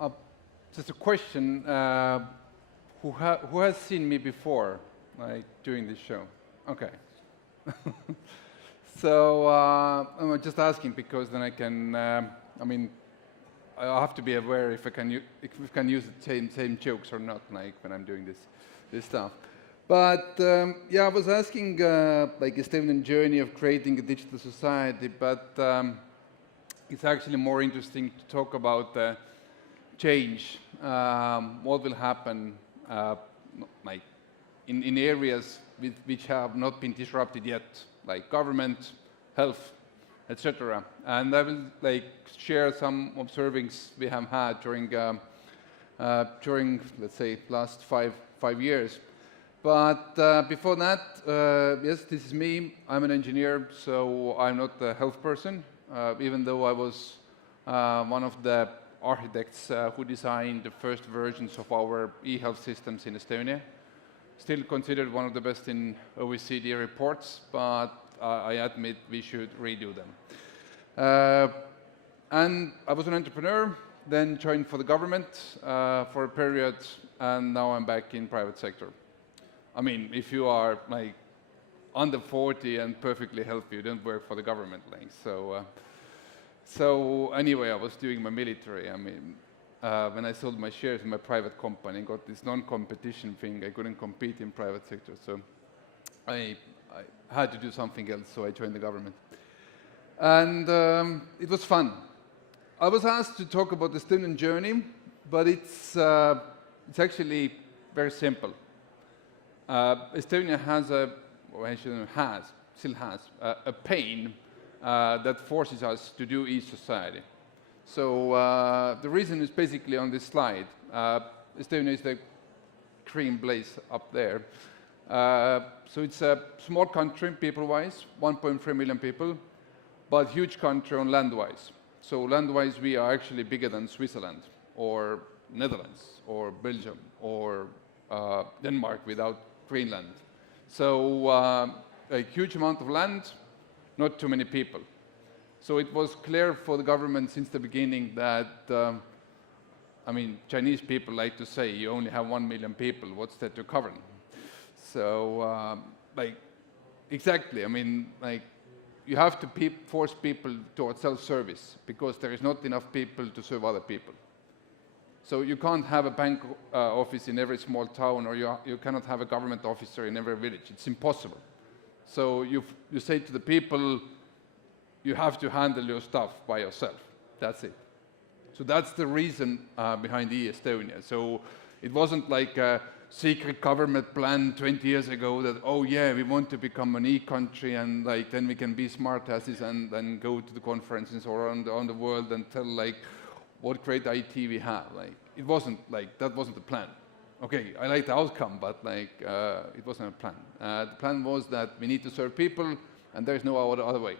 Uh, just a question. Who has seen me before, like during this show? Okay. So I'm just asking because then I can. I mean, I have to be aware if if we can use the same jokes or not, like when I'm doing this stuff. But yeah, I was asking like Estonian journey of creating a digital society, but it's actually more interesting to talk about change. What will happen, like in areas which have not been disrupted yet, like government, health, etc. And I will like share some observings we have had during let's say last five years. But before that, yes, this is me. I'm an engineer, so I'm not a health person, even though I was one of the architects who designed the first versions of our e-health systems in Estonia. Still considered one of the best in OECD reports, but I admit we should redo them. And I was an entrepreneur, then joined for the government for a period, and now I'm back in private sector. I mean, if you are like under 40 and perfectly healthy, you don't work for the government, like so. So anyway, I was doing my military. I mean, when I sold my shares in my private company, got this non-competition thing. I couldn't compete in private sector, so I had to do something else. So I joined the government, and it was fun. I was asked to talk about the Estonian journey, but it's actually very simple. Estonia has still has a pain that forces us to do e-society. So the reason is basically on this slide. Estonia is the green place up there. So it's a small country, people-wise, 1.3 million people, but huge country on land-wise. So land-wise, we are actually bigger than Switzerland, or Netherlands, or Belgium, or Denmark without Greenland. So a huge amount of land, not too many people. So it was clear for the government since the beginning that, I mean, Chinese people like to say you only have 1 million people, what's that to govern? So, like, exactly, I mean, like, you have to force people towards self-service because there is not enough people to serve other people. So you can't have a bank office in every small town, or you cannot have a government officer in every village. It's impossible. So you say to the people, you have to handle your stuff by yourself. That's it. So that's the reason behind e-Estonia. So it wasn't like a secret government plan 20 years ago that, oh yeah, we want to become an e-country and like then we can be smart asses and go to the conferences around the world and tell like, what great IT we have. Like, it wasn't like, that wasn't the plan. Okay, I like the outcome, but like, it wasn't a plan. The plan was that we need to serve people, and there's no other way.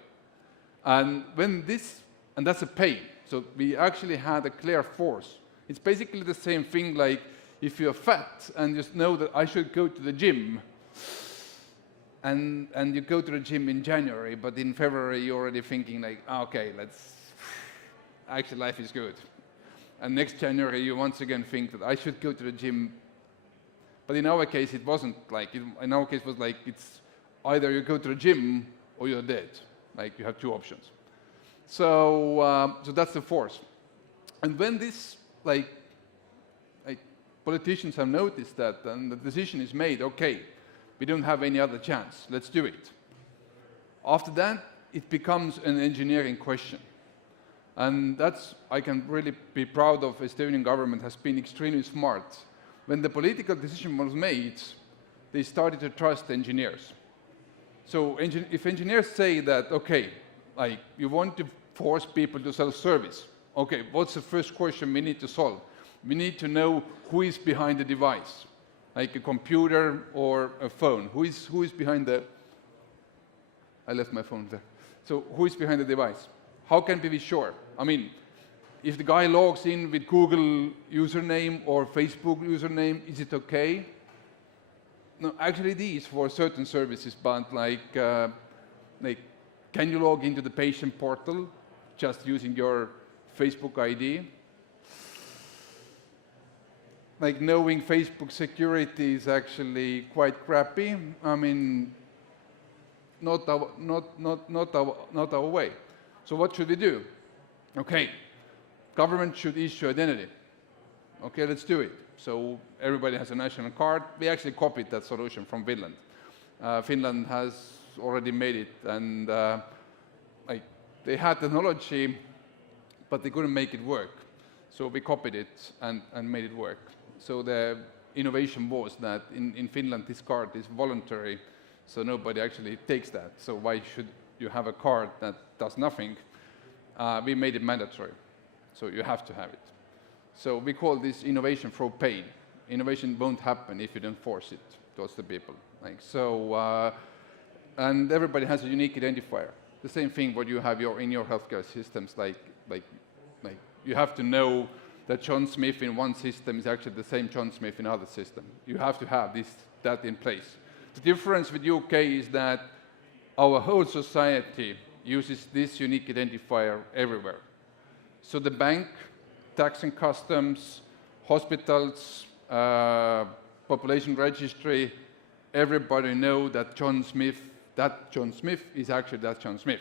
And and that's a pain. So we actually had a clear force. It's basically the same thing like if you're fat and you know that I should go to the gym, and you go to the gym in January, but in February you're already thinking like, okay, actually life is good. And next January you once again think that I should go to the gym. But in our case it wasn't like, in our case it was like it's either you go to the gym or you're dead. Like you have two options. So, so that's the force. And when this, like politicians have noticed that and the decision is made, okay, we don't have any other chance, let's do it. After that, it becomes an engineering question. And that's, I can really be proud of Estonian government has been extremely smart. When the political decision was made, they started to trust engineers. So if engineers say that, okay, like you want to force people to self-service, okay, what's the first question we need to solve? We need to know who is behind the device, like a computer or a phone. Who is behind the, I left my phone there. So who is behind the device? How can we be sure? I mean, if the guy logs in with Google username or Facebook username, is it okay? No, actually it is for certain services, but like can you log into the patient portal just using your Facebook ID? like knowing Facebook security is actually quite crappy. I mean, not our way. So what should we do? Okay, government should issue identity. Okay, let's do it. So everybody has a national card. We actually copied that solution from Finland. Finland has already made it, and like they had technology, but they couldn't make it work. So we copied it and made it work. So the innovation was that in Finland this card is voluntary, so nobody actually takes that. So why should you have a card that does nothing? We made it mandatory, so you have to have it. So we call this innovation through pain. Innovation won't happen if you don't force it towards the people. Like so, and everybody has a unique identifier. The same thing what you have in your healthcare systems. Like you have to know that John Smith in one system is actually the same John Smith in another system. You have to have that in place. The difference with UK is that our whole society uses this unique identifier everywhere. So the bank, tax and customs, hospitals, population registry, everybody know that John Smith is actually that John Smith.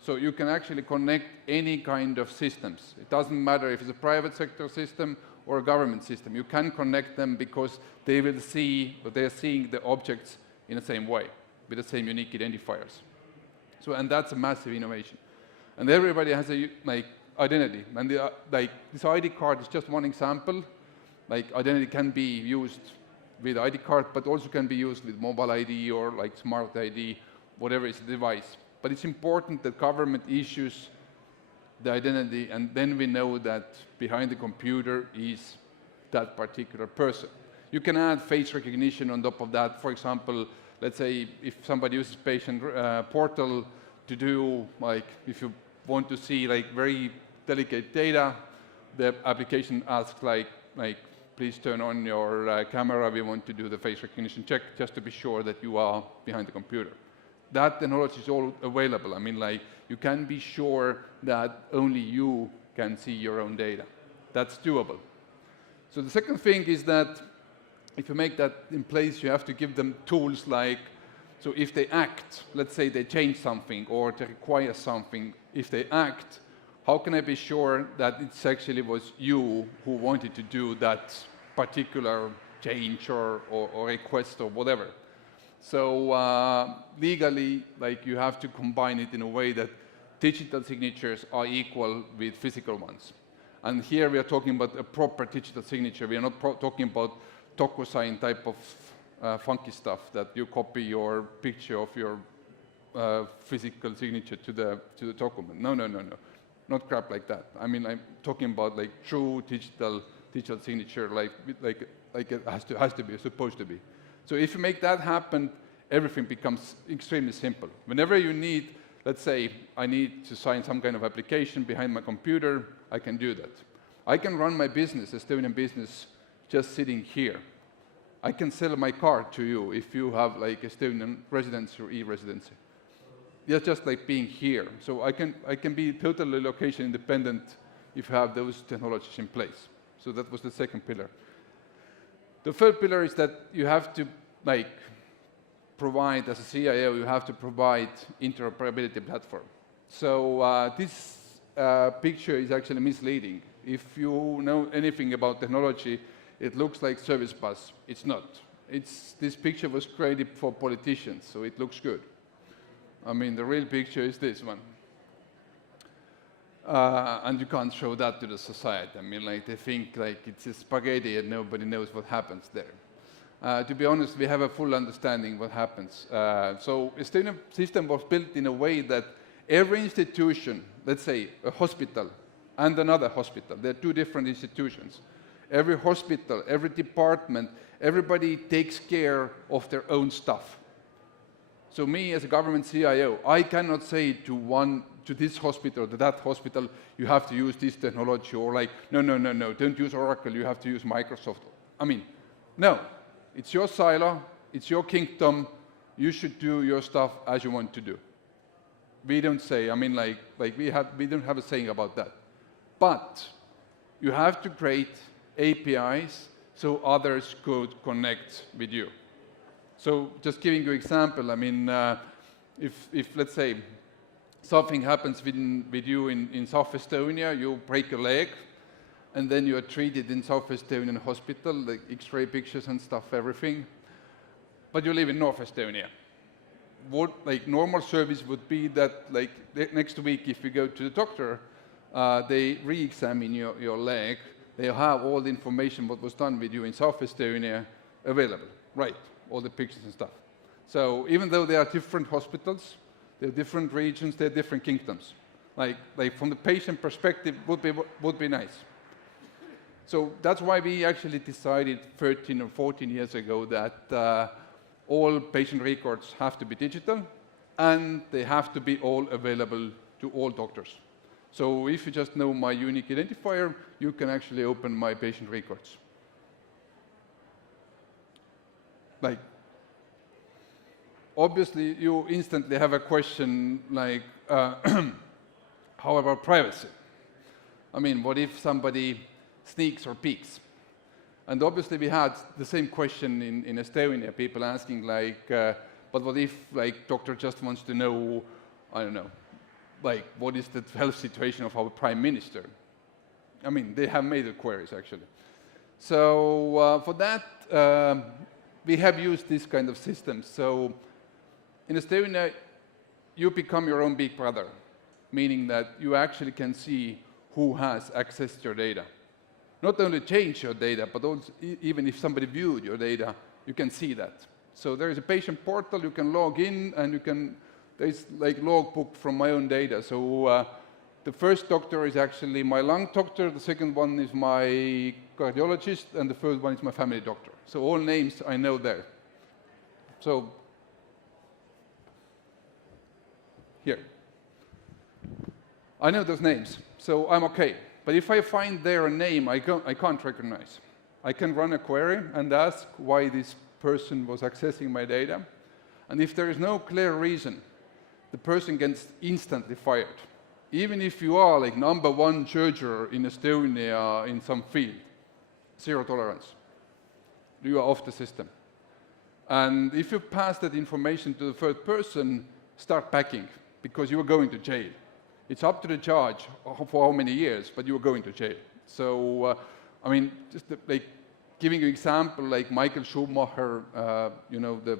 So you can actually connect any kind of systems. It doesn't matter if it's a private sector system or a government system. You can connect them because they will see, but they're seeing the objects in the same way, with the same unique identifiers. So, and that's a massive innovation. And everybody has a identity. And this ID card is just one example. Like identity can be used with ID card, but also can be used with mobile ID or like smart ID, whatever is the device. But it's important that government issues the identity, and then we know that behind the computer is that particular person. You can add face recognition on top of that. For example, let's say if somebody uses patient portal to do, like, if you want to see like very delicate data, the application asks like please turn on your camera. We want to do the face recognition check just to be sure that you are behind the computer. That technology is all available. I mean, like, you can be sure that only you can see your own data. That's doable. So the second thing is that if you make that in place, you have to give them tools like, so if they act, let's say they change something or they require something, if they act, how can I be sure that it actually was you who wanted to do that particular change or request or whatever? So legally, like, you have to combine it in a way that digital signatures are equal with physical ones. And here we are talking about a proper digital signature. We are not talking about DocuSign type of funky stuff that you copy your picture of your physical signature to the document. No, not crap like that. I mean, I'm talking about like true digital signature, like it has to be, supposed to be. So if you make that happen, everything becomes extremely simple. Whenever you need, let's say, I need to sign some kind of application behind my computer, I can do that. I can run my business, Estonian business, just sitting here. I can sell my car to you if you have like Estonian residency or e-residency. Yeah, just like being here. So I can be totally location independent if you have those technologies in place. So that was the second pillar. The third pillar is that you have to provide, as a CIO, you have to provide interoperability platform. So this picture is actually misleading. If you know anything about technology, it looks like service bus. It's not. This picture was created for politicians, so it looks good. I mean, the real picture is this one. And you can't show that to the society. I mean, like, they think like it's a spaghetti and nobody knows what happens there. To be honest, we have a full understanding what happens. So Estonian system was built in a way that every institution, let's say a hospital and another hospital, they're two different institutions. Every hospital, every department, everybody takes care of their own stuff. So me as a government CIO, I cannot say to this hospital, to that hospital, you have to use this technology, or like, no, don't use Oracle, you have to use Microsoft. I mean, no, it's your silo, it's your kingdom, you should do your stuff as you want to do. We don't say, I mean, we don't have a saying about that. But you have to create APIs so others could connect with you. So just giving you an example, I mean, if let's say something happens with you in South Estonia, you break a leg, and then you are treated in South Estonian hospital, like X-ray pictures and stuff, everything, but you live in North Estonia. What like normal service would be that like next week if you go to the doctor, they re-examine your leg, they have all the information what was done with you in South Estonia available, right, all the pictures and stuff. So even though they are different hospitals, they're different regions, they're different kingdoms. Like from the patient perspective would be nice. So that's why we actually decided 13 or 14 years ago that all patient records have to be digital, and they have to be all available to all doctors. So if you just know my unique identifier, you can actually open my patient records. Like, obviously, you instantly have a question like, how about privacy? I mean, what if somebody sneaks or peeks? And obviously we had the same question in Estonia, people asking like, but what if like doctor just wants to know, I don't know, like what is the health situation of our prime minister? I mean, they have made the queries actually. So for that, we have used this kind of system. So in Estonia, you become your own big brother, meaning that you actually can see who has access to your data. Not only change your data, but also even if somebody viewed your data, you can see that. So there is a patient portal, you can log in, and you can, there's like logbook from my own data. So the first doctor is actually my lung doctor, the second one is my cardiologist, and the third one is my family doctor. So all names I know there. So here. I know those names, so I'm okay. But if I find their name I can't recognize, I can run a query and ask why this person was accessing my data. And if there is no clear reason, the person gets instantly fired. Even if you are like #1 surgeon in Estonia in some field, 0 tolerance. You are off the system. And if you pass that information to the third person, start packing, because you are going to jail. It's up to the judge for how many years, but you are going to jail. So, I mean, just like giving you an example, like Michael Schumacher, you know, the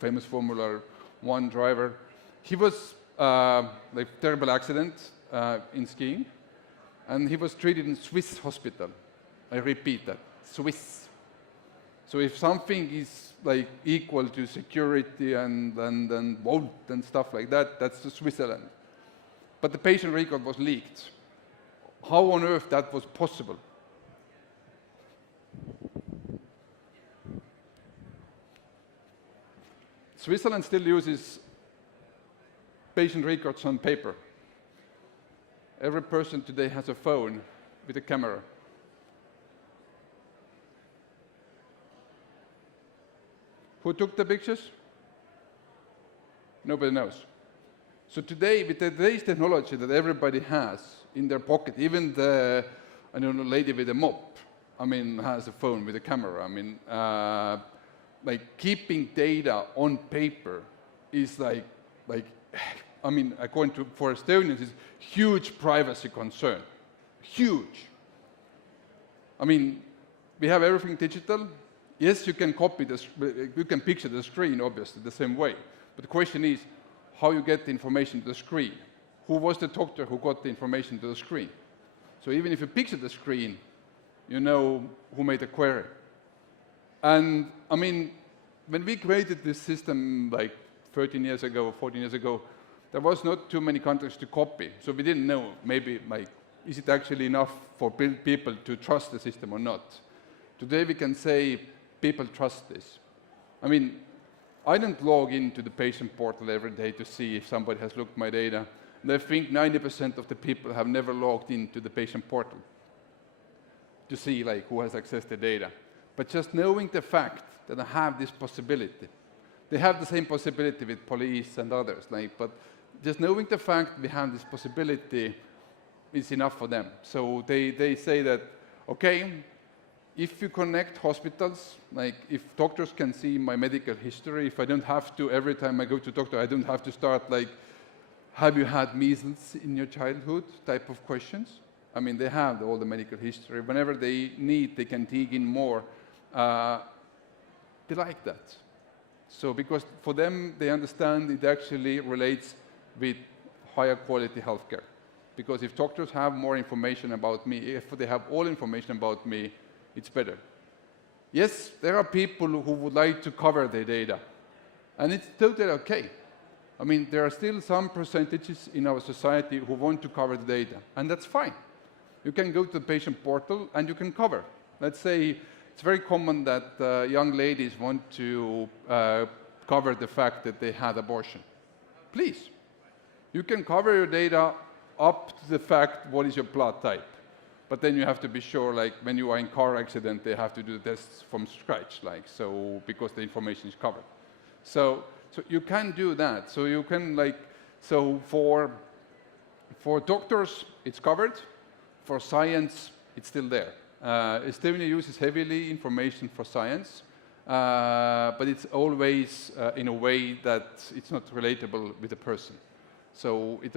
famous Formula 1 driver, he was like terrible accident in skiing, and he was treated in Swiss hospital. I repeat that, Swiss. So if something is like equal to security and vault and stuff like that, that's the Switzerland. But the patient record was leaked. How on earth that was possible? Switzerland still uses patient records on paper. Every person today has a phone with a camera. Who took the pictures? Nobody knows. So today, with today's technology that everybody has in their pocket, even the, I don't know, lady with a mop, I mean, has a phone with a camera. I mean, like keeping data on paper is like, I mean, according to, for Estonians, is huge privacy concern, huge. I mean, we have everything digital. Yes, you can copy this, you can picture the screen, obviously, the same way. But the question is, how you get the information to the screen. Who was the doctor who got the information to the screen? So even if you picture the screen, you know who made the query. And I mean, when we created this system like 13 years ago, 14 years ago, there was not too many countries to copy. So we didn't know, maybe like, is it actually enough for people to trust the system or not? Today we can say people trust this. I mean, I don't log into the patient portal every day to see if somebody has looked at my data. And I think 90% of the people have never logged into the patient portal to see like who has accessed the data. But just knowing the fact that I have this possibility, they have the same possibility with police and others, like, but just knowing the fact we have this possibility is enough for them. So they say that, okay, if you connect hospitals, like if doctors can see my medical history, if I don't have to, every time I go to doctor, I don't have to start like, have you had measles in your childhood type of questions. I mean, they have all the medical history. Whenever they need, they can dig in more. They like that. So because for them, they understand it actually relates with higher quality healthcare. Because if doctors have more information about me, if they have all information about me, it's better. Yes, there are people who would like to cover their data, and it's totally okay. I mean, there are still some percentages in our society who want to cover the data, and that's fine. You can go to the patient portal and you can cover. Let's say it's very common that young ladies want to cover the fact that they had abortion. Please, you can cover your data up to the fact what is your blood type. But then you have to be sure, like when you are in car accident, they have to do the tests from scratch, like so, because the information is covered. So you can do that. So you can so for doctors, it's covered. For science, it's still there. Estonia uses heavily information for science, but it's always in a way that it's not relatable with a person. So it's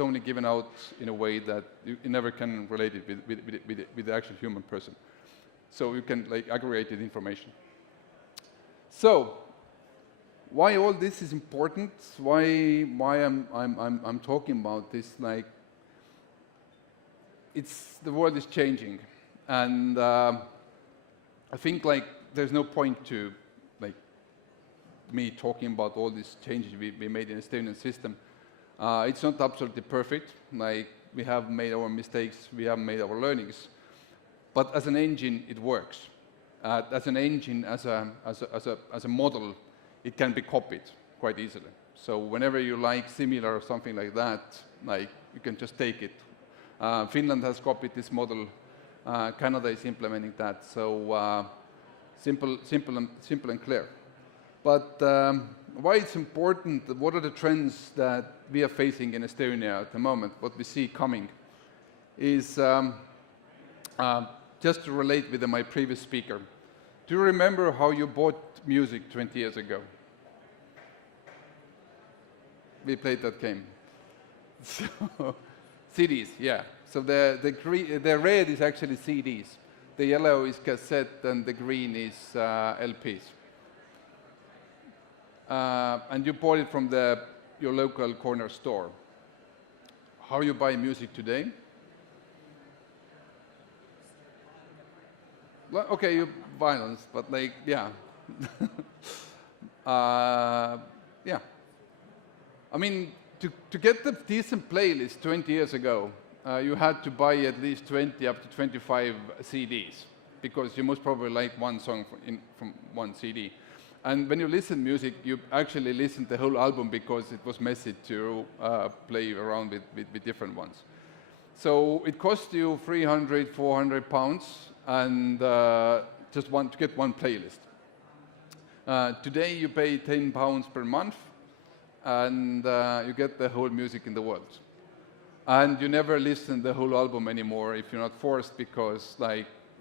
only given out in a way that you never can relate it with the actual human person. So you can aggregate the information. So why all this is important? Why I'm talking about this? Like, the world is changing, and I think there's no point to me talking about all these changes we made in the Estonian system. It's not absolutely perfect. We have made our mistakes, we have made our learnings, but as an engine, it works. As an engine, as a model, it can be copied quite easily. So whenever you like similar or something like that, you can just take it. Finland has copied this model. Canada is implementing that. So simple and clear. But why it's important, what are the trends that we are facing in Estonia at the moment, what we see coming, is just to relate with my previous speaker. Do you remember how you bought music 20 years ago? We played that game. So, CDs, yeah. So the red is actually CDs. The yellow is cassette, and the green is LPs. And you bought it from your local corner store. How you buy music today? Well, okay, you violence, but yeah. Yeah. I mean, to get the decent playlist 20 years ago, you had to buy at least 20 up to 25 CDs, because you most probably like one song from one CD. And when you listen music, you actually listen to the whole album because it was messy to play around with different ones. So it cost you 300, 400 pounds and just to get one playlist. Today you pay 10 pounds per month and you get the whole music in the world. And you never listen the whole album anymore if you're not forced, because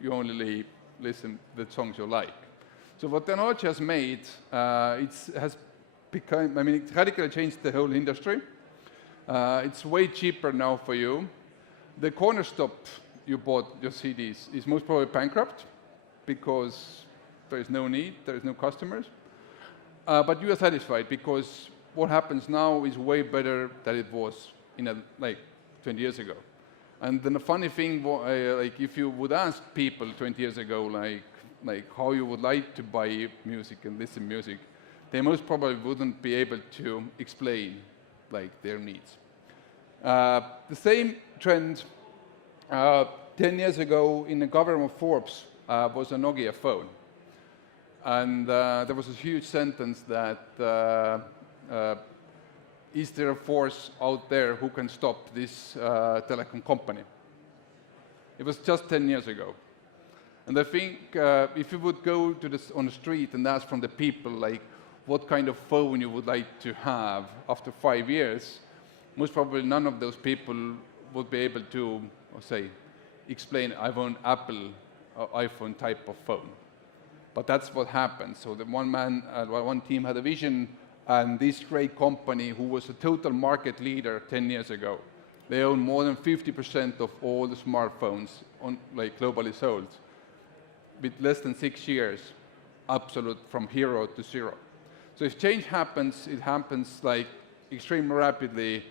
you only listen the songs you like. So what technology has made, it radically changed the whole industry. It's way cheaper now for you. The corner stop you bought your CDs is most probably bankrupt because there is no need, there is no customers. But you are satisfied because what happens now is way better than it was 20 years ago. And then the funny thing, if you would ask people 20 years ago, how you would like to buy music and listen to music, they most probably wouldn't be able to explain their needs. The same trend 10 years ago in the cover of Forbes was a Nokia phone. And there was a huge sentence that is there a force out there who can stop this telecom company? It was just 10 years ago. And I think if you would go on the street and ask from the people what kind of phone you would like to have after 5 years, most probably none of those people would be able to explain, I want Apple iPhone type of phone. But that's what happened. So the one team had a vision, and this great company, who was a total market leader 10 years ago, they own more than 50% of all the smartphones globally sold. With less than 6 years, absolute from hero to zero. So if change happens, it happens extremely rapidly,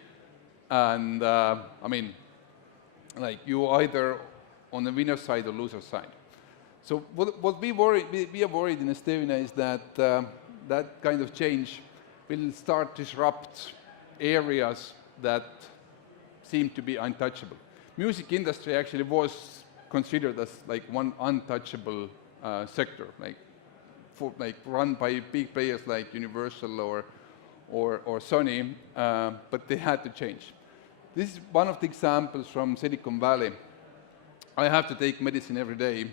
and you either on the winner side or loser side. So what we are worried in Estonia is that that kind of change will start to disrupt areas that seem to be untouchable. Music industry actually was considered as one untouchable sector, run by big players like Universal or Sony, but they had to change. This is one of the examples from Silicon Valley. I have to take medicine every day,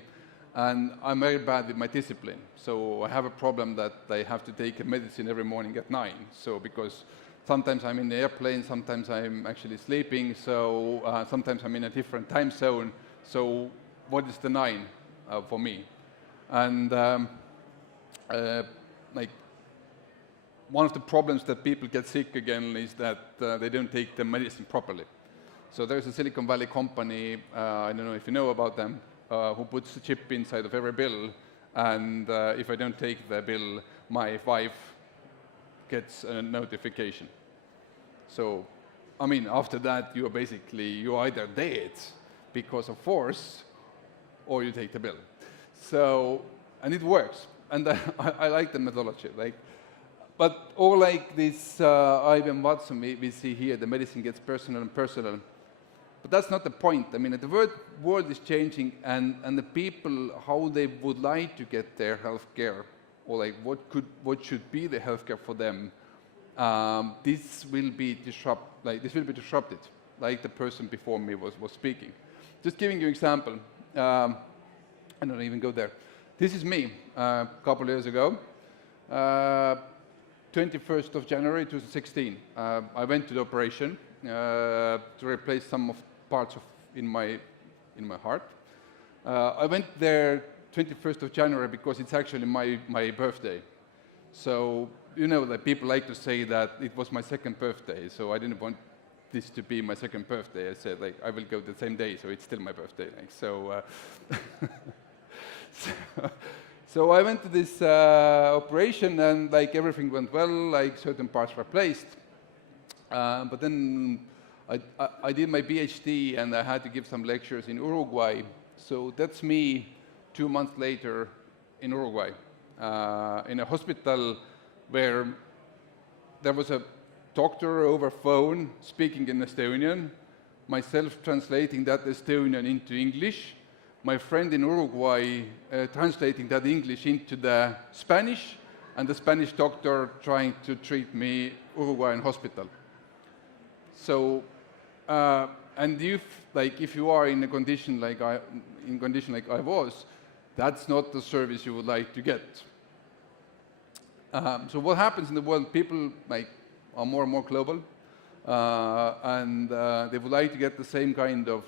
and I'm very bad with my discipline. So I have a problem that I have to take a medicine every morning at 9. So because sometimes I'm in the airplane, sometimes I'm actually sleeping, so sometimes I'm in a different time zone. So what is the 9 for me? And one of the problems that people get sick again is that they don't take the medicine properly. So there's a Silicon Valley company, I don't know if you know about them, who puts a chip inside of every bill, and if I don't take the bill, my wife gets a notification. So, after that, you're either dead because of force, or you take the bill. So, and it works, and I like the methodology. But all this IBM Watson we see here, the medicine gets personal and personal. But that's not the point. The world is changing, and the people, how they would like to get their health care, or what should be the health care for them, this will be disrupted, like the person before me was speaking. Just giving you an example. I don't even go there. This is me a couple of years ago. 21st of January 2016. I went to the operation to replace some of parts in my heart. I went there 21st of January because it's actually my birthday. So, that people like to say that it was my second birthday, so I didn't want this to be my second birthday. I said, I will go the same day, so it's still my birthday. So I went to this operation, and everything went well, certain parts were placed. But then I did my PhD, and I had to give some lectures in Uruguay. So that's me 2 months later in Uruguay, in a hospital where there was a doctor over phone speaking in Estonian, myself translating that Estonian into English, my friend in Uruguay translating that English into the Spanish, and the Spanish doctor trying to treat me Uruguayan hospital. So, and if you are in a condition like I was, that's not the service you would like to get. So what happens in the world? People are more and more global, and they would like to get the same kind of,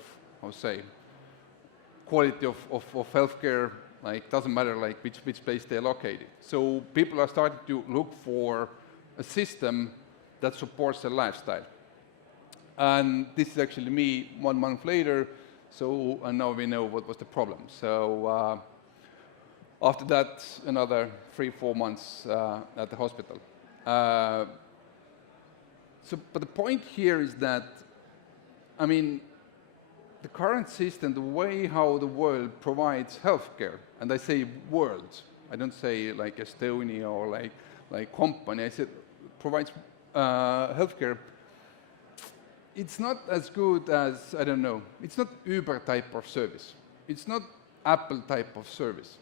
quality of healthcare. Doesn't matter which place they're located. So people are starting to look for a system that supports their lifestyle. And this is actually me 1 month later. So and now we know what was the problem. So after that, another 3-4 months at the hospital. But the point here is that, the current system, the way how the world provides healthcare, and I say world, I don't say Estonia or like company, I said provides healthcare, it's not as good as, I don't know, it's not Uber type of service. It's not Apple type of service.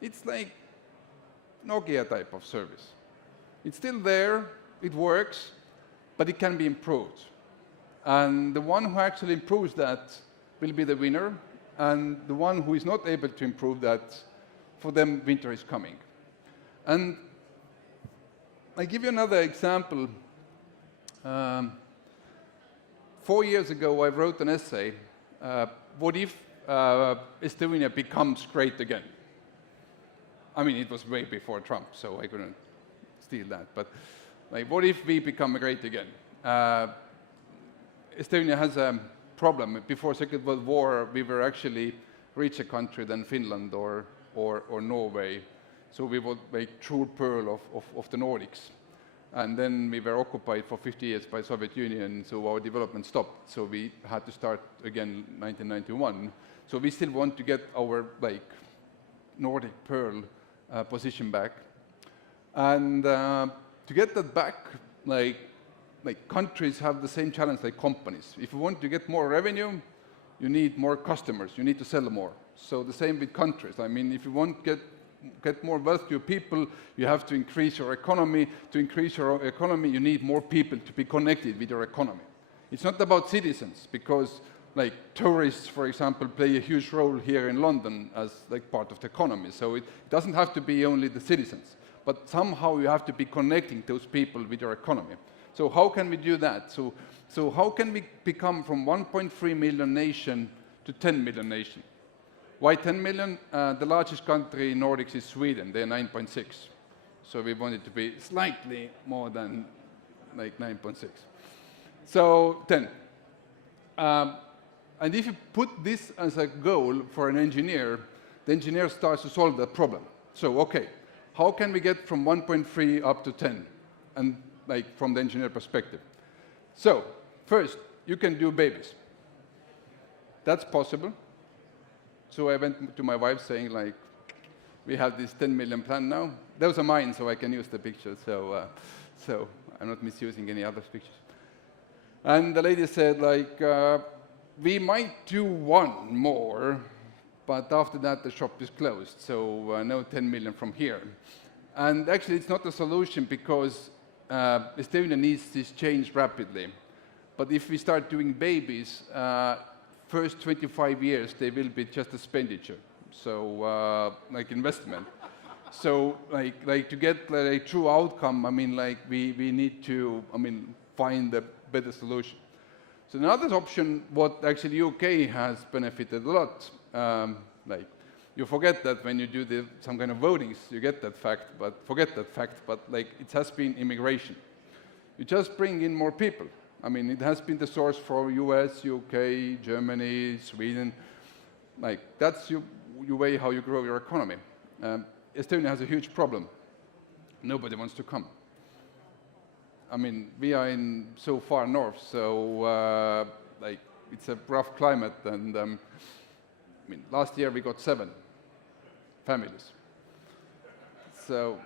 It's like Nokia type of service. It's still there, it works, but it can be improved. And the one who actually improves that will be the winner, and the one who is not able to improve that, for them, winter is coming. And I give you another example. 4 years ago, I wrote an essay, what if Estonia becomes great again? I mean, it was way before Trump, so I couldn't steal that. But like, what if we become great again? Estonia has a problem. Before Second World War, we were actually richer country than Finland or Norway. So we were like true pearl of the Nordics. And then we were occupied for 50 years by Soviet Union, so our development stopped. So we had to start again in 1991. So we still want to get our like Nordic pearl position back. And to get that back, like countries have the same challenge like companies. If you want to get more revenue, you need more customers, you need to sell more. So the same with countries. I mean, if you want to get more wealth to your people, you have to increase your economy. To increase your economy, you need more people to be connected with your economy. It's not about citizens, because like tourists, for example, play a huge role here in London as like part of the economy. So it doesn't have to be only the citizens, but somehow you have to be connecting those people with your economy. So how can we do that? So how can we become from 1.3 million nation to 10 million nation? Why 10 million? The largest country in Nordics is Sweden. They're 9.6. So we want it to be slightly more than like 9.6. So 10. And if you put this as a goal for an engineer, the engineer starts to solve that problem. So, okay, how can we get from 1.3 up to 10? And like from the engineer perspective. So, first, you can do babies. That's possible. So I went to my wife saying, like, we have this 10 million plan now. Those are mine, so I can use the pictures. So I'm not misusing any other pictures. And the lady said, like, we might do one more, but after that the shop is closed. So no 10 million from here. And actually, it's not a solution because Estonia needs this change rapidly. But if we start doing babies, first 25 years, they will be just expenditure, so like investment. So like to get a true outcome, I mean, like we need to, find a better solution. So another option, what actually UK has benefited a lot, like you forget that when you do some kind of votings, you get that fact, but forget that fact, but like it has been immigration. You just bring in more people. I mean, it has been the source for US, UK, Germany, Sweden. Like, that's your way how you grow your economy. Estonia has a huge problem. Nobody wants to come. I mean, we are in so far north, so like it's a rough climate. And last year we got 7 families. So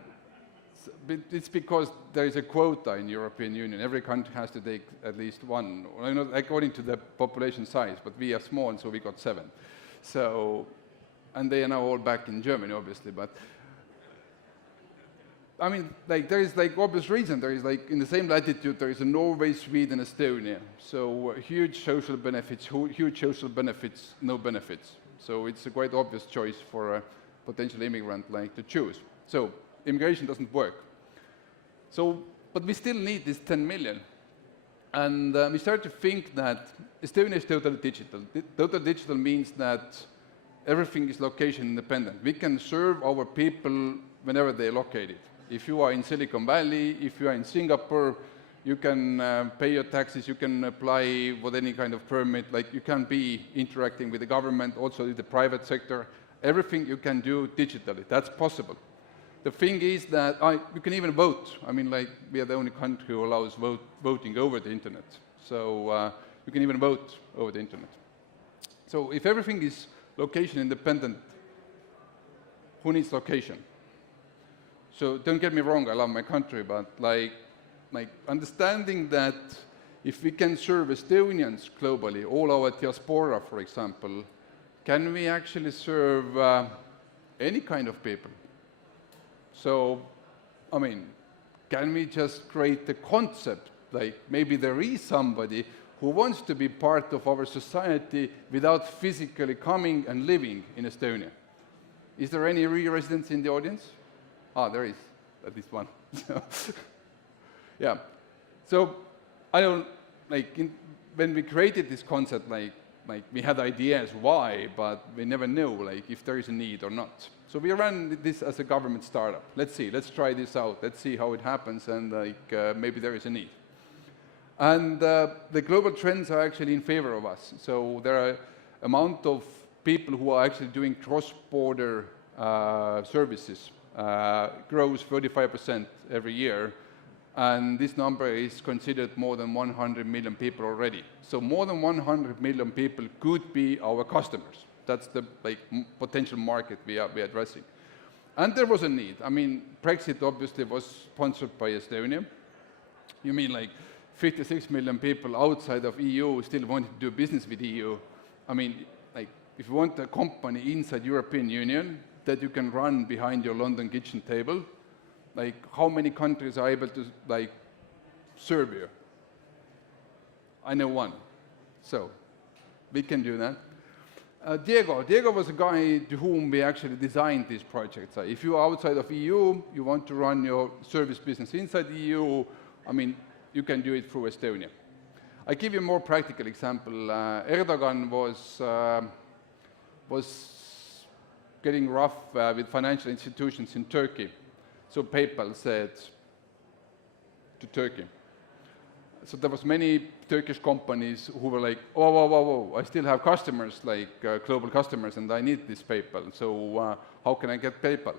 it's because there is a quota in European Union. Every country has to take at least one, according to the population size, but we are small, so we got 7. So, and they are now all back in Germany, obviously, but I mean, like, there is like obvious reason. There is like, in the same latitude, there is a Norway, Sweden, Estonia. So huge social benefits, no benefits. So it's a quite obvious choice for a potential immigrant like to choose. So immigration doesn't work. So, but we still need this 10 million. And we start to think that Estonia is totally digital. Total digital means that everything is location independent. We can serve our people whenever they're located. If you are in Silicon Valley, if you are in Singapore, you can pay your taxes, you can apply with any kind of permit, like you can be interacting with the government, also with the private sector. Everything you can do digitally. That's possible. The thing is that you can even vote. I mean, like, we are the only country who allows voting over the internet. So you can even vote over the internet. So if everything is location independent, who needs location? So don't get me wrong, I love my country, but like understanding that if we can serve Estonians globally, all our diaspora, for example, can we actually serve any kind of people? So, I mean, can we just create the concept, like maybe there is somebody who wants to be part of our society without physically coming and living in Estonia? Is there any residents in the audience? Ah, there is, at least one. Yeah. So, I don't, like, when we created this concept, like, like we had ideas why, but we never knew like if there is a need or not. So we ran this as a government startup. Let's try this out. Let's see how it happens, and maybe there is a need. And the global trends are actually in favor of us. So there are amount of people who are actually doing cross-border services grows 35% every year. And this number is considered more than 100 million people already. So more than 100 million people could be our customers. That's the potential market we are addressing. And there was a need. I mean, Brexit obviously was sponsored by Estonia. You mean like 56 million people outside of EU still wanted to do business with EU. I mean, like if you want a company inside European Union that you can run behind your London kitchen table, like how many countries are able to like serve you? I know one. So we can do that. Diego was a guy to whom we actually designed these projects. If you are outside of EU, you want to run your service business inside the EU, I mean, you can do it through Estonia. I give you a more practical example. Erdogan was getting rough with financial institutions in Turkey. So PayPal said to Turkey. So there was many Turkish companies who were like, whoa, I still have customers, like global customers, and I need this PayPal. So how can I get PayPal?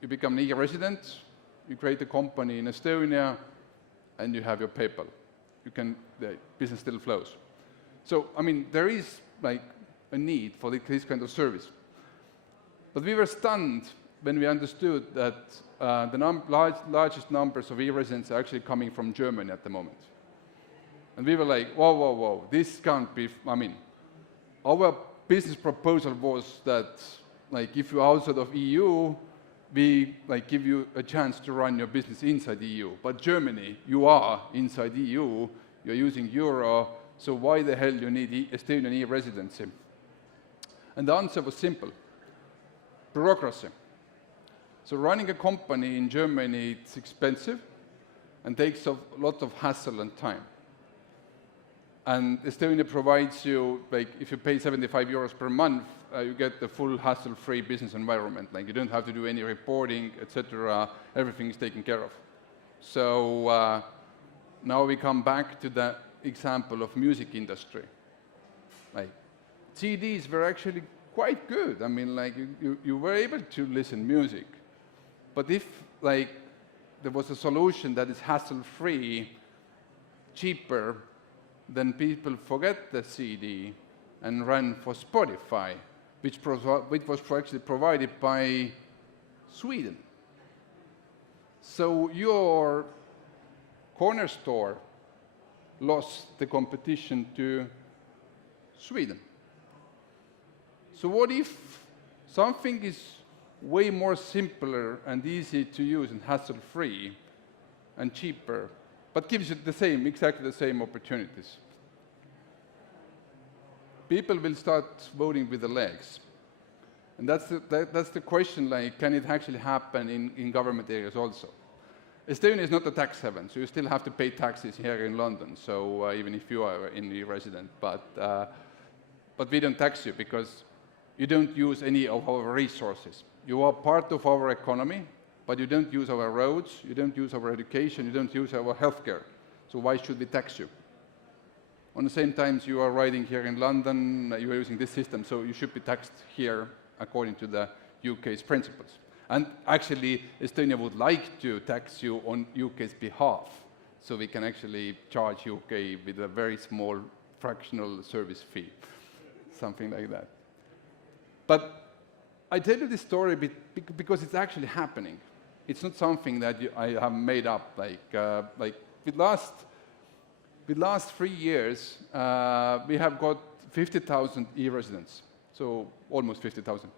You become an EU resident, you create a company in Estonia, and you have your PayPal. The business still flows. So, I mean, there is like a need for this kind of service. But we were stunned when we understood that the largest numbers of e-residents are actually coming from Germany at the moment. And we were like, whoa, this can't be, I mean, our business proposal was that, like, if you're outside of EU, we like give you a chance to run your business inside the EU. But Germany, you are inside the EU, you're using euro, so why the hell you need Estonian e-residency? And the answer was simple: bureaucracy. So running a company in Germany, it's expensive and takes a lot of hassle and time. And Estonia provides you, like, if you pay 75 euros per month, you get the full hassle-free business environment. Like, you don't have to do any reporting, etc. Everything is taken care of. So now we come back to the example of music industry. Like, CDs were actually quite good. I mean, like, you were able to listen music. But if, like, there was a solution that is hassle-free, cheaper, then people forget the CD and run for Spotify, which was actually provided by Sweden. So your corner store lost the competition to Sweden. So what if something is way more simpler and easy to use and hassle-free and cheaper, but gives you exactly the same opportunities? People will start voting with the legs. And that's the question, like, can it actually happen in government areas also? Estonia is not a tax haven, so you still have to pay taxes here in London, so even if you are an EU resident, but we don't tax you because you don't use any of our resources. You are part of our economy, but you don't use our roads, you don't use our education, you don't use our healthcare. So why should we tax you? On the same time, you are riding here in London, you are using this system, so you should be taxed here according to the UK's principles. And actually, Estonia would like to tax you on UK's behalf, so we can actually charge UK with a very small fractional service fee, something like that. But I tell you this story because it's actually happening. It's not something that I have made up. Like with last 3 years, we have got 50,000 e-residents, so almost 50,000.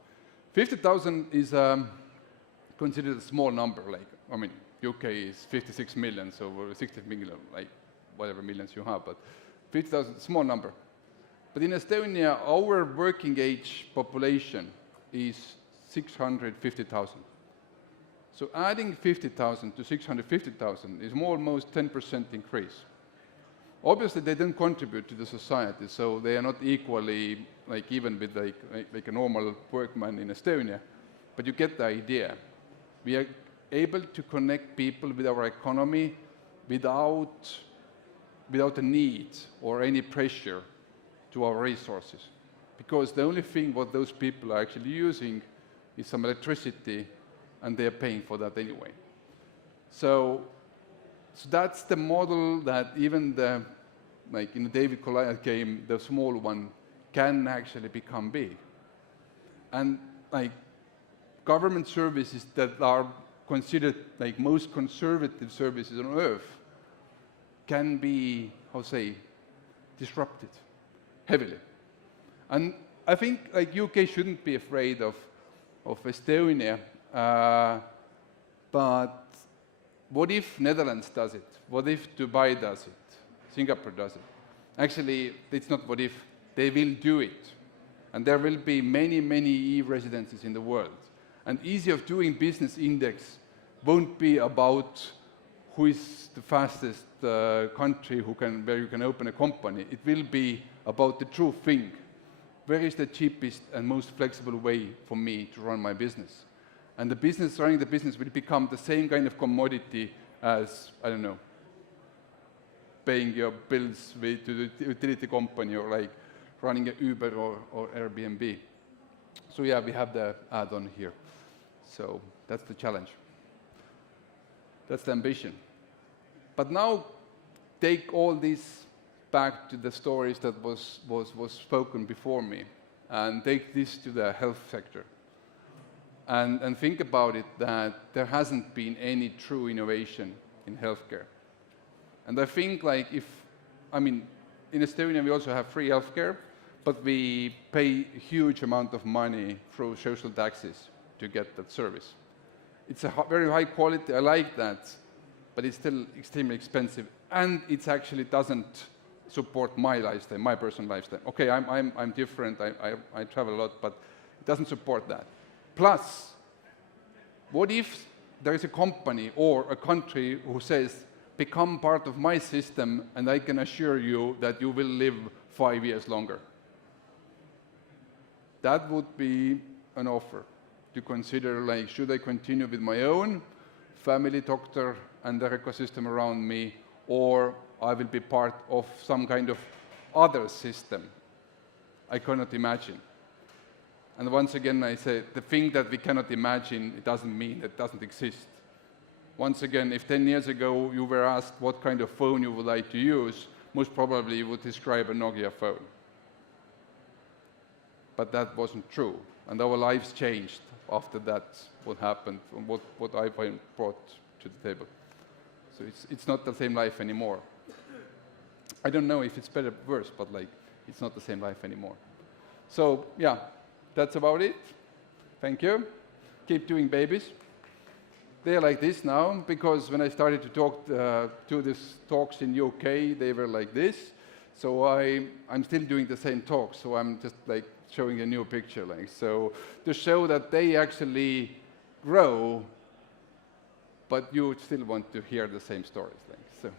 50,000 is considered a small number. Like, I mean, UK is 56 million, so we're 60 million, like whatever millions you have, but 50,000, small number. But in Estonia, our working age population is 650,000. So adding 50,000 to 650,000 is almost 10% increase. Obviously, they don't contribute to the society, so they are not equally even with like a normal workman in Estonia. But you get the idea. We are able to connect people with our economy without a need or any pressure to our resources. Because the only thing what those people are actually using is some electricity, and they are paying for that anyway. So that's the model that even in the David Goliath game, the small one can actually become big. And government services that are considered most conservative services on earth can be, disrupted heavily. And I think UK shouldn't be afraid of Estonia, but what if Netherlands does it? What if Dubai does it? Singapore does it? Actually, it's not what if, they will do it. And there will be many, many e-residences in the world. And ease of doing business index won't be about who is the fastest country where you can open a company. It will be about the true thing. Where is the cheapest and most flexible way for me to run my business? And running the business will become the same kind of commodity as, paying your bills to the utility company or running an Uber or Airbnb. So yeah, we have the add-on here. So that's the challenge. That's the ambition. But now take all this back to the stories that was spoken before me and take this to the health sector. And think about it that there hasn't been any true innovation in healthcare. And I think in Estonia we also have free healthcare, but we pay a huge amount of money through social taxes to get that service. It's a very high quality, I like that, but it's still extremely expensive, and it actually doesn't support my lifestyle, my personal lifestyle. Okay, I'm different, I travel a lot, but it doesn't support that. Plus, what if there is a company or a country who says, become part of my system and I can assure you that you will live 5 years longer? That would be an offer to consider, should I continue with my own family doctor and the ecosystem around me, or I will be part of some kind of other system I cannot imagine. And once again, I say, the thing that we cannot imagine, it doesn't mean it doesn't exist. Once again, if 10 years ago you were asked what kind of phone you would like to use, most probably you would describe a Nokia phone. But that wasn't true. And our lives changed after that, what happened, and what iPhone brought to the table. So it's not the same life anymore. I don't know if it's better or worse, but it's not the same life anymore. So yeah, that's about it. Thank you. Keep doing babies. They're like this now, because when I started to talk to these talks in UK, they were like this. So I'm still doing the same talk, so I'm just showing a new picture. So to show that they actually grow, but you still want to hear the same stories. So.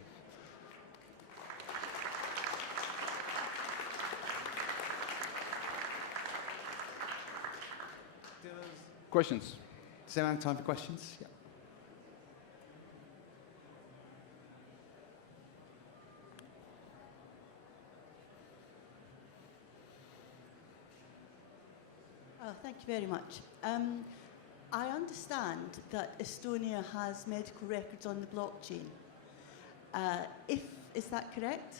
Questions? Does anyone have time for questions? Yeah. Oh, thank you very much. I understand that Estonia has medical records on the blockchain. Is that correct?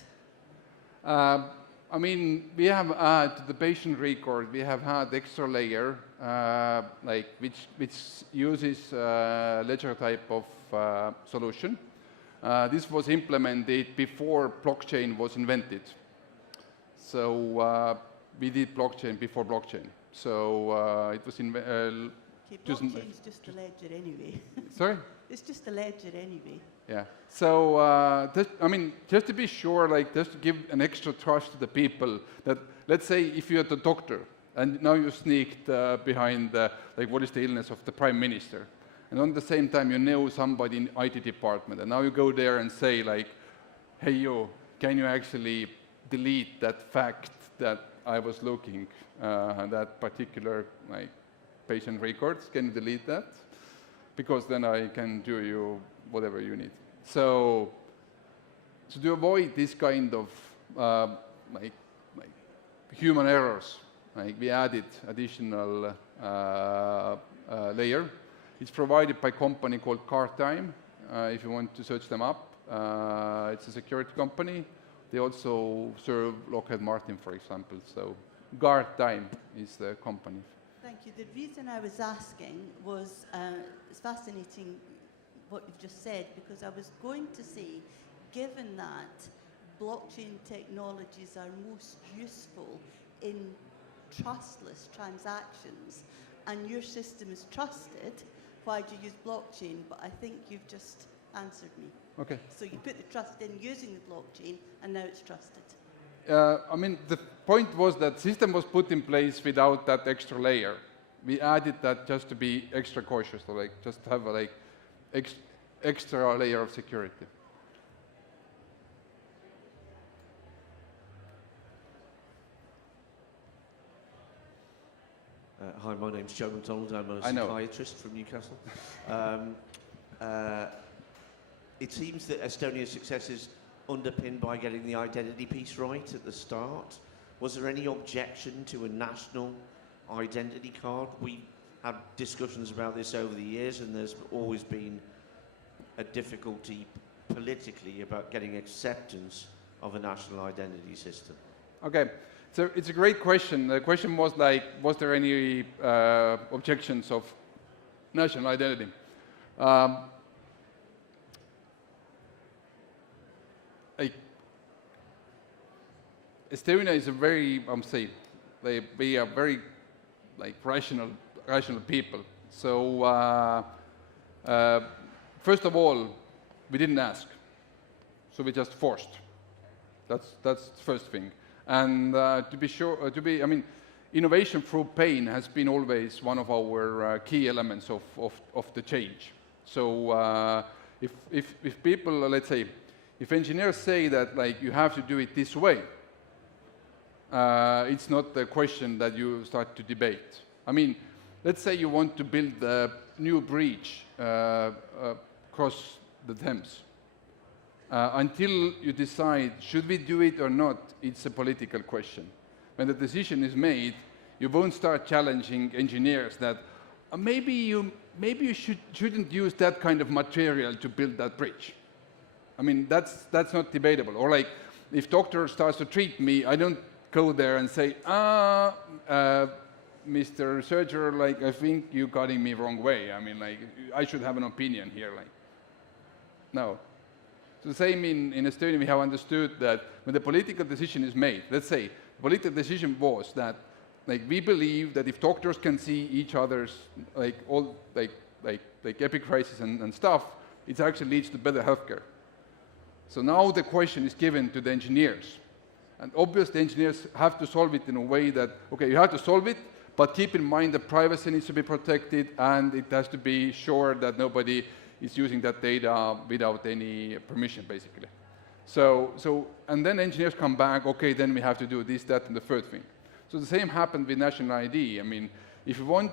We have to the patient record, we have had extra layer, which uses ledger type of solution. This was implemented before blockchain was invented. So we did blockchain before blockchain. So it was blockchain's just a ledger anyway. Sorry? It's just a ledger anyway. Yeah. So, just to be sure, just to give an extra trust to the people, that let's say if you're the doctor and now you sneaked behind, what is the illness of the prime minister, and on the same time you know somebody in IT department, and now you go there and say, hey, you, can you actually delete that fact that I was looking that particular patient records? Can you delete that? Because then I can do you whatever you need. So to avoid this kind of human errors, we added additional layer. It's provided by a company called Guardtime, if you want to search them up. It's a security company. They also serve Lockheed Martin, for example. So Guardtime is the company. Thank you. The reason I was asking was, it's fascinating what you've just said, because I was going to say, given that blockchain technologies are most useful in trustless transactions, and your system is trusted, why do you use blockchain? But I think you've just answered me. Okay. So you put the trust in using the blockchain, and now it's trusted. I mean, the point was that system was put in place without that extra layer. We added that just to be extra cautious, so just have a extra layer of security. Hi, my name's Joe McDonald. I'm a psychiatrist from Newcastle. It seems that Estonia's success is underpinned by getting the identity piece right at the start. Was there any objection to a national identity card? We had discussions about this over the years, and there's always been a difficulty politically about getting acceptance of a national identity system. Okay, so it's a great question. The question was was there any objections of national identity? Estonia is a very, we are very rational people. So first of all, we didn't ask, so we just forced. That's the first thing. And innovation through pain has been always one of our key elements of the change. So if people, let's say, if engineers say that you have to do it this way, it's not a question that you start to debate. I mean, let's say you want to build a new bridge across the Thames. Until you decide, should we do it or not, it's a political question. When the decision is made, you won't start challenging engineers that maybe you shouldn't use that kind of material to build that bridge. I mean, that's not debatable. Or if doctor starts to treat me, I don't go there and say, Mr. Surgeon, I think you're cutting me wrong way. I mean, I should have an opinion here. No. So the same in Estonia, we have understood that when the political decision is made, let's say, the political decision was that, we believe that if doctors can see each other's, epic crisis and stuff, it actually leads to better healthcare. So now the question is given to the engineers. And obviously, engineers have to solve it in a way that, okay, you have to solve it, but keep in mind that privacy needs to be protected, and it has to be sure that nobody is using that data without any permission, basically. And then engineers come back, okay, then we have to do this, that, and the third thing. So the same happened with national ID. I mean, if you want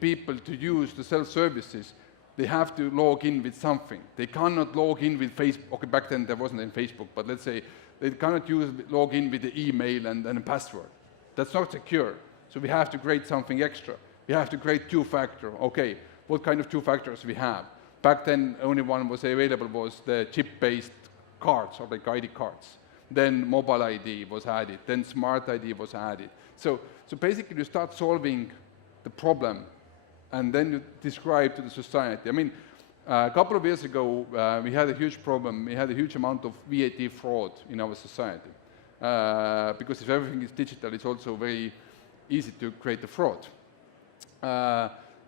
people to use the self-services, they have to log in with something. They cannot log in with Facebook. Okay, back then there wasn't any Facebook, but let's say they cannot log in with the email and a password. That's not secure. So we have to create something extra. We have to create two-factor. Okay, what kind of two factors we have? Back then, only one was available was the chip-based cards, or ID cards. Then mobile ID was added. Then smart ID was added. So basically, you start solving the problem, and then you describe to the society. I mean, a couple of years ago, we had a huge problem. We had a huge amount of VAT fraud in our society. Because if everything is digital, it's also very easy to create a fraud.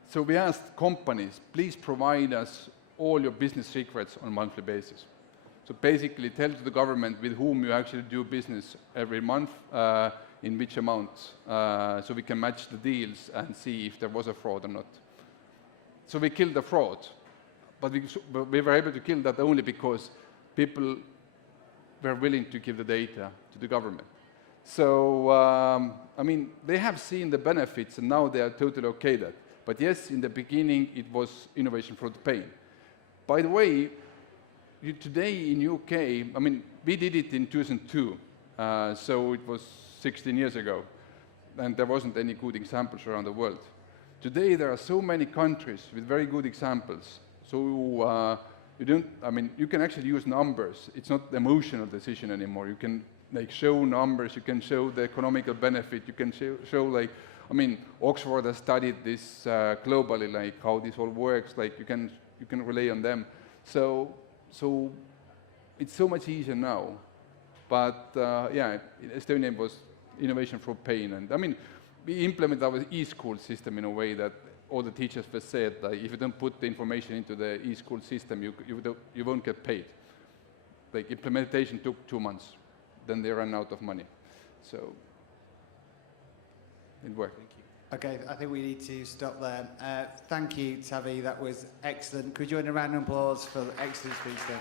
So we asked companies, please provide us all your business secrets on a monthly basis. So basically tell to the government with whom you actually do business every month, in which amounts, so we can match the deals and see if there was a fraud or not. So we killed the fraud, but we were able to kill that only because people were willing to give the data to the government. So, I mean, they have seen the benefits and now they are totally okay that. But yes, in the beginning, it was innovation for the pain. By the way, today in UK, I mean, we did it in 2002, so it was 16 years ago, and there wasn't any good examples around the world. Today, there are so many countries with very good examples. So you can actually use numbers. It's not the emotional decision anymore. You can show numbers. You can show the economical benefit. You can show Oxford has studied this globally, like how this all works. Like you can rely on them. So it's so much easier now. But Estonia was innovation for pain. And I mean, we implemented our e-school system in a way that all the teachers were said, like, if you don't put the information into the e-school system, you won't get paid. Like, implementation took 2 months. Then they ran out of money. So it worked. Okay, I think we need to stop there. Thank you, Taavi. That was excellent. Could you join a round of applause for the excellent speech there?